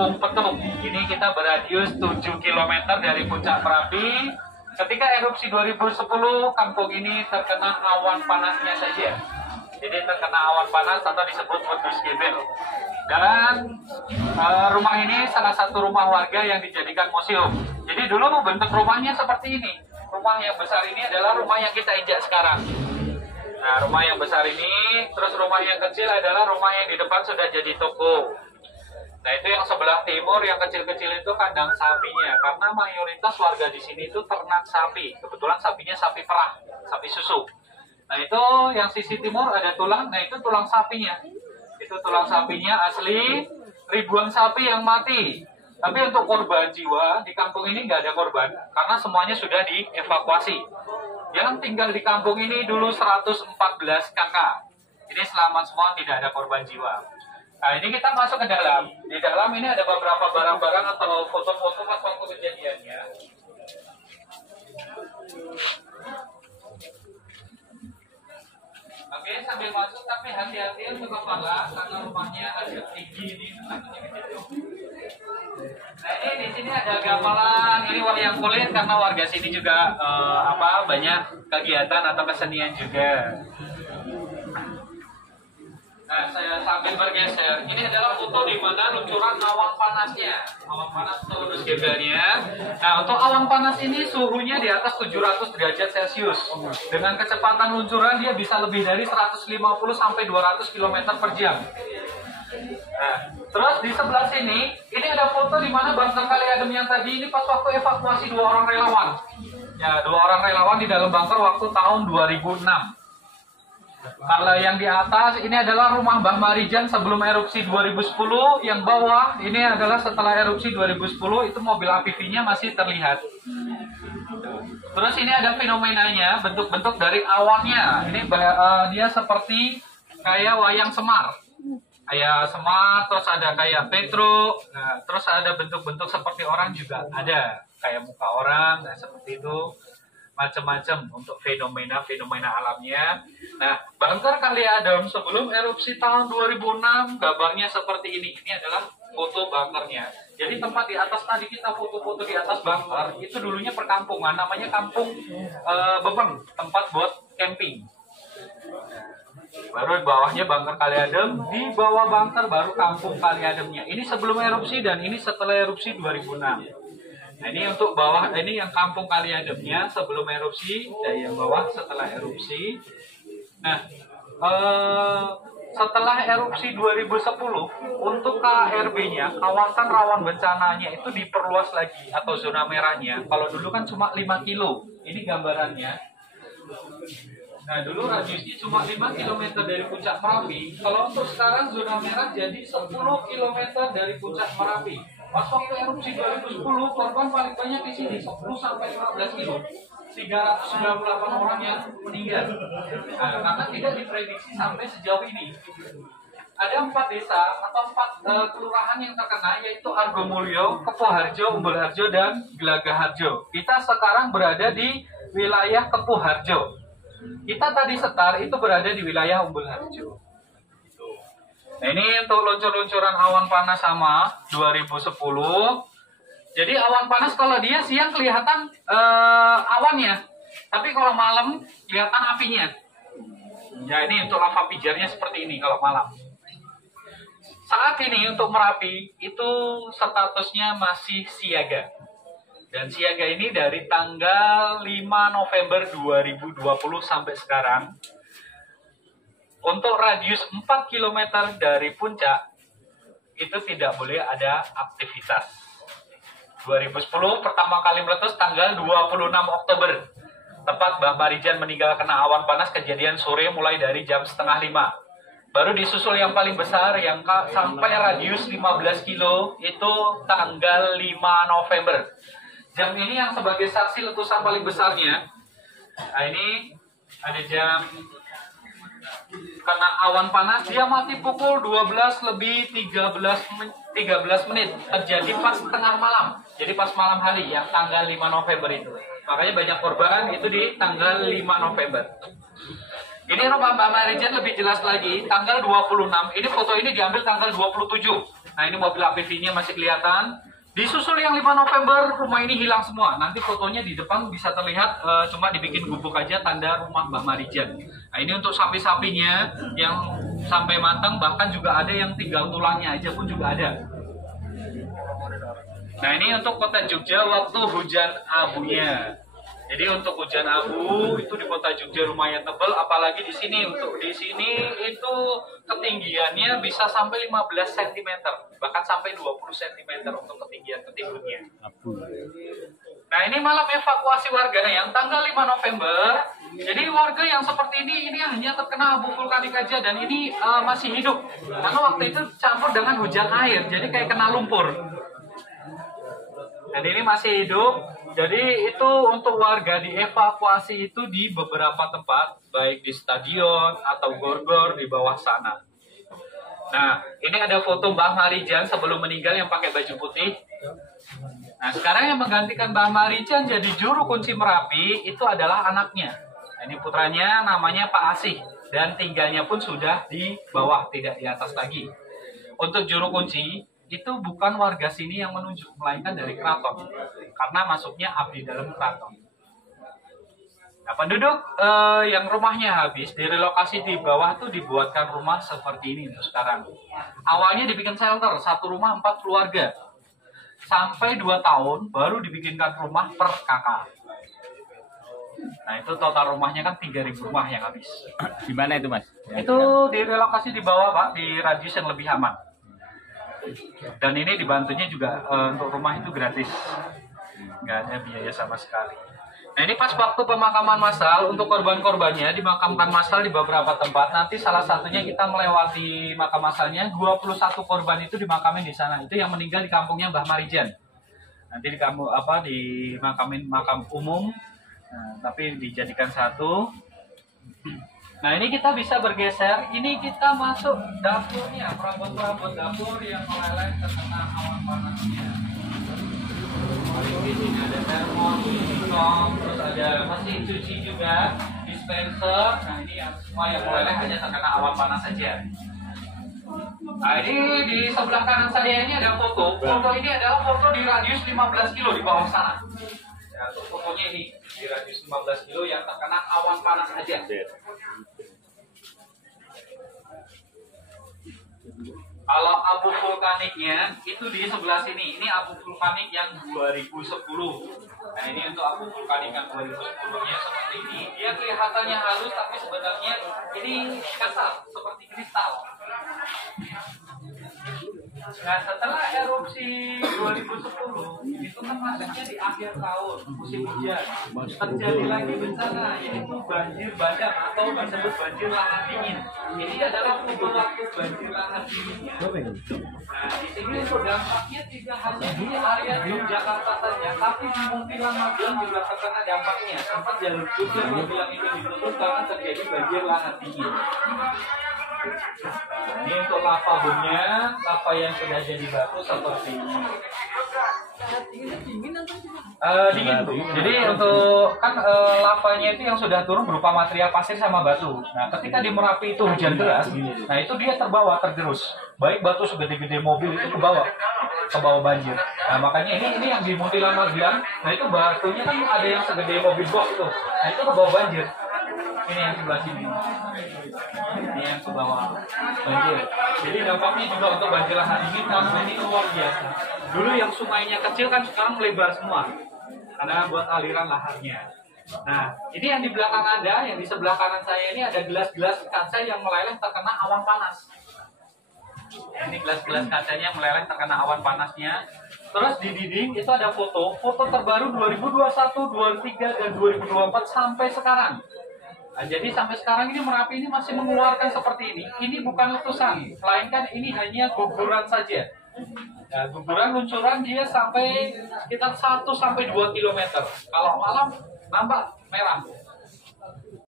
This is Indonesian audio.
Kampung Petung. Ini kita berradius 7 km dari puncak Merapi. Ketika erupsi 2010, kampung ini terkena awan panasnya saja. Jadi terkena awan panas atau disebut wedus gebel. Dan rumah ini salah satu rumah warga yang dijadikan museum. Jadi dulu bentuk rumahnya seperti ini. Rumah yang besar ini adalah rumah yang kita injak sekarang. Nah, rumah yang besar ini, terus rumah yang kecil adalah rumah yang di depan sudah jadi toko. Nah, itu yang sebelah timur, yang kecil-kecil itu kandang sapinya. Karena mayoritas warga di sini itu ternak sapi. Kebetulan sapinya sapi perah, sapi susu. Nah, itu yang sisi timur ada tulang, nah itu tulang sapinya. Itu tulang sapinya asli, ribuan sapi yang mati. Tapi untuk korban jiwa, di kampung ini nggak ada korban, karena semuanya sudah dievakuasi. Yang tinggal di kampung ini dulu 114 kakak. Ini selamat semua, tidak ada korban jiwa. Nah, ini kita masuk ke dalam. Di dalam ini ada beberapa barang-barang atau foto-foto pas waktu kejadiannya. Oke, sambil masuk tapi hati-hati untuk kepala karena rumahnya agak tinggi ini. Nah, ini di sini ada gamelan, ini wayang kulit karena warga sini juga banyak kegiatan atau kesenian juga. Nah, saya sambil bergeser. Ini adalah foto di mana luncuran awan panasnya. Awan panas atau wedus gebelnya. Nah, untuk awan panas ini suhunya di atas 700 derajat Celcius. Dengan kecepatan luncuran dia bisa lebih dari 150 sampai 200 km per jam. Nah, terus di sebelah sini, ini ada foto di mana bunker kali adem yang tadi ini pas waktu evakuasi 2 orang relawan. Ya, 2 orang relawan di dalam bunker waktu tahun 2006. Kalau yang di atas ini adalah rumah Mbah Marijan sebelum erupsi 2010. Yang bawah ini adalah setelah erupsi 2010, itu mobil APV-nya masih terlihat. Terus ini ada fenomenanya, bentuk-bentuk dari awannya. Ini dia seperti kayak wayang semar. Kayak semar, terus ada kayak petro, nah, terus ada bentuk-bentuk seperti orang juga ada. Kayak muka orang, nah seperti itu. Macam-macam untuk fenomena alamnya. Nah, bunker kali adem sebelum erupsi tahun 2006 gambarnya seperti ini. Ini adalah foto bunkernya. Jadi tempat di atas tadi kita foto-foto di atas bunker itu dulunya perkampungan, namanya Kampung Bebeng, tempat buat camping. Baru di bawahnya bunker kali adem, di bawah bunker baru kampung kali ademnya. Ini sebelum erupsi dan ini setelah erupsi 2006. Nah, ini untuk bawah, ini yang kampung kali ademnya sebelum erupsi, dan yang bawah setelah erupsi. Nah, setelah erupsi 2010, untuk KRB-nya, kawasan rawan bencananya itu diperluas lagi, atau zona merahnya. Kalau dulu kan cuma 5 kilo, ini gambarannya. Nah, dulu radiusnya cuma 5 km dari puncak Merapi. Kalau untuk sekarang zona merah jadi 10 km dari puncak Merapi. Pas waktu erupsi 2010, korban paling banyak di sini 10 sampai 15 kilo. 398 orang yang meninggal. Nah, karena tidak diprediksi sampai sejauh ini. Ada 4 desa atau 4 kelurahan yang terkena, yaitu Argomulyo, Kepuharjo, Umbulharjo, dan Gelagaharjo. Kita sekarang berada di wilayah Kepuharjo. Kita tadi setar itu berada di wilayah Umbulharjo. Nah, ini untuk luncur-luncuran awan panas sama 2010. Jadi awan panas kalau dia siang kelihatan awannya, tapi kalau malam kelihatan apinya. Ya, ini untuk lava pijarnya seperti ini kalau malam. Saat ini untuk Merapi itu statusnya masih siaga. Dan siaga ini dari tanggal 5 November 2020 sampai sekarang. Untuk radius 4 km dari puncak, itu tidak boleh ada aktivitas. 2010 pertama kali meletus tanggal 26 Oktober. Tepat Mbah Marijan meninggal kena awan panas, kejadian sore mulai dari jam 4:30. Baru disusul yang paling besar, yang sampai radius 15 kilo, itu tanggal 5 November. Jam ini yang sebagai saksi letusan paling besarnya. Nah, ini ada jam kena awan panas, dia mati pukul 12 lebih 13 menit. Terjadi pas tengah malam. Jadi pas malam hari yang tanggal 5 November itu. Makanya banyak korban itu di tanggal 5 November. Ini rumah Mbak Marijan lebih jelas lagi, tanggal 26. Ini foto ini diambil tanggal 27. Nah ini mobil APV-nya masih kelihatan. Disusul yang 5 November, rumah ini hilang semua. Nanti fotonya di depan bisa terlihat, cuma dibikin gubuk aja tanda rumah Mbah Marijan. Nah ini untuk sapi-sapinya yang sampai matang, bahkan juga ada yang tinggal tulangnya aja pun juga ada. Nah ini untuk kota Jogja waktu hujan abunya. Jadi untuk hujan abu itu di kota Jogja lumayan tebal, apalagi di sini. Untuk di sini itu ketinggiannya bisa sampai 15 cm, bahkan sampai 20 cm untuk ketinggian ketimbunnya. Nah ini malam evakuasi warga yang tanggal 5 November. Jadi warga yang seperti ini hanya terkena abu vulkanik aja, dan ini masih hidup. Karena waktu itu campur dengan hujan air, jadi kayak kena lumpur. Dan ini masih hidup. Jadi itu untuk warga dievakuasi itu di beberapa tempat, baik di stadion atau gor-gor di bawah sana. Nah, ini ada foto Mbah Marijan sebelum meninggal yang pakai baju putih. Nah, sekarang yang menggantikan Mbah Marijan jadi juru kunci Merapi itu adalah anaknya. Ini putranya namanya Pak Asih, dan tinggalnya pun sudah di bawah, tidak di atas lagi. Untuk juru kunci itu bukan warga sini yang menunjuk, melainkan dari keraton, karena masuknya abdi dalam keraton. Nah, penduduk yang rumahnya habis direlokasi di bawah tuh dibuatkan rumah seperti ini untuk sekarang. Awalnya dibikin shelter, satu rumah 4 keluarga. Sampai 2 tahun baru dibikinkan rumah per kakak. Nah itu total rumahnya kan 3.000 rumah yang habis. Di mana itu Mas? Itu direlokasi di bawah Pak, di radius yang lebih aman. Dan ini dibantunya juga untuk rumah itu gratis, nggak ada biaya sama sekali. Nah ini pas waktu pemakaman massal, untuk korban-korbannya dimakamkan massal di beberapa tempat. Nanti salah satunya kita melewati makam massalnya, 21 korban itu dimakamin di sana. Itu yang meninggal di kampungnya Mbah Marijan. Nanti di kampung dimakamin makam umum, tapi dijadikan satu. Nah ini kita bisa bergeser, ini kita masuk dapurnya, perabot-perabot dapur yang meleleh terkena awan panasnya. Di sini ada termos, terus ada mesin cuci juga, dispenser. Nah ini yang semua yang meleleh hanya terkena awan panas saja. Nah ini di sebelah kanan saya ini ada foto. Foto ini adalah foto di radius 15 kilo di bawah sana. Nah, untuk fotonya ini di radius 15 kilo yang terkena awan panas aja. Kalau abu vulkaniknya itu di sebelah sini. Ini abu vulkanik yang 2010. Nah ini untuk abu vulkanik yang 2010-nya seperti ini. Dia kelihatannya halus tapi sebenarnya ini kasar seperti kristal. Nah setelah erupsi 2010 itu kan masuknya di akhir tahun musim hujan, terjadi lagi bencana yaitu banjir bandang atau disebut banjir lahar dingin. Ini adalah waktu banjir lahar dinginnya. Nah di sini dampaknya tidak hanya di area Yogyakarta saja, tapi di Muntilan Magelang juga terkena dampaknya. Sempat jalur Jogja Magelang itu ditutup karena terjadi banjir lahar dingin. Ini untuk lava bumnya, lava yang sudah jadi batu seperti ini. Dingin Bu. Jadi untuk kan lavanya itu yang sudah turun berupa material pasir sama batu. Nah ketika di Merapi itu hujan deras, nah itu dia terbawa, tergerus. Baik batu segede-gede mobil itu ke bawah banjir. Nah makanya ini yang di Muntilan Magelang, nah itu batunya kan ada yang segede mobil box itu. Nah itu ke bawah banjir. Ini yang sebelah sini. Ini yang ke bawah banjir. Jadi dampaknya juga untuk banjir lahar dingin karena ini luar biasa. Dulu yang sungainya kecil kan sekarang melebar semua karena buat aliran laharnya. Nah, ini yang di belakang Anda, yang di sebelah kanan saya ini ada gelas-gelas kaca yang meleleh terkena awan panas. Ini gelas-gelas kacanya meleleh terkena awan panasnya. Terus di dinding itu ada foto terbaru 2021, 2023 dan 2024 sampai sekarang. Nah, jadi sampai sekarang ini Merapi ini masih mengeluarkan seperti ini. Ini bukan letusan, melainkan ini hanya guguran saja. Nah, guguran luncuran dia sampai sekitar 1 sampai 2 km. Kalau malam nampak merah.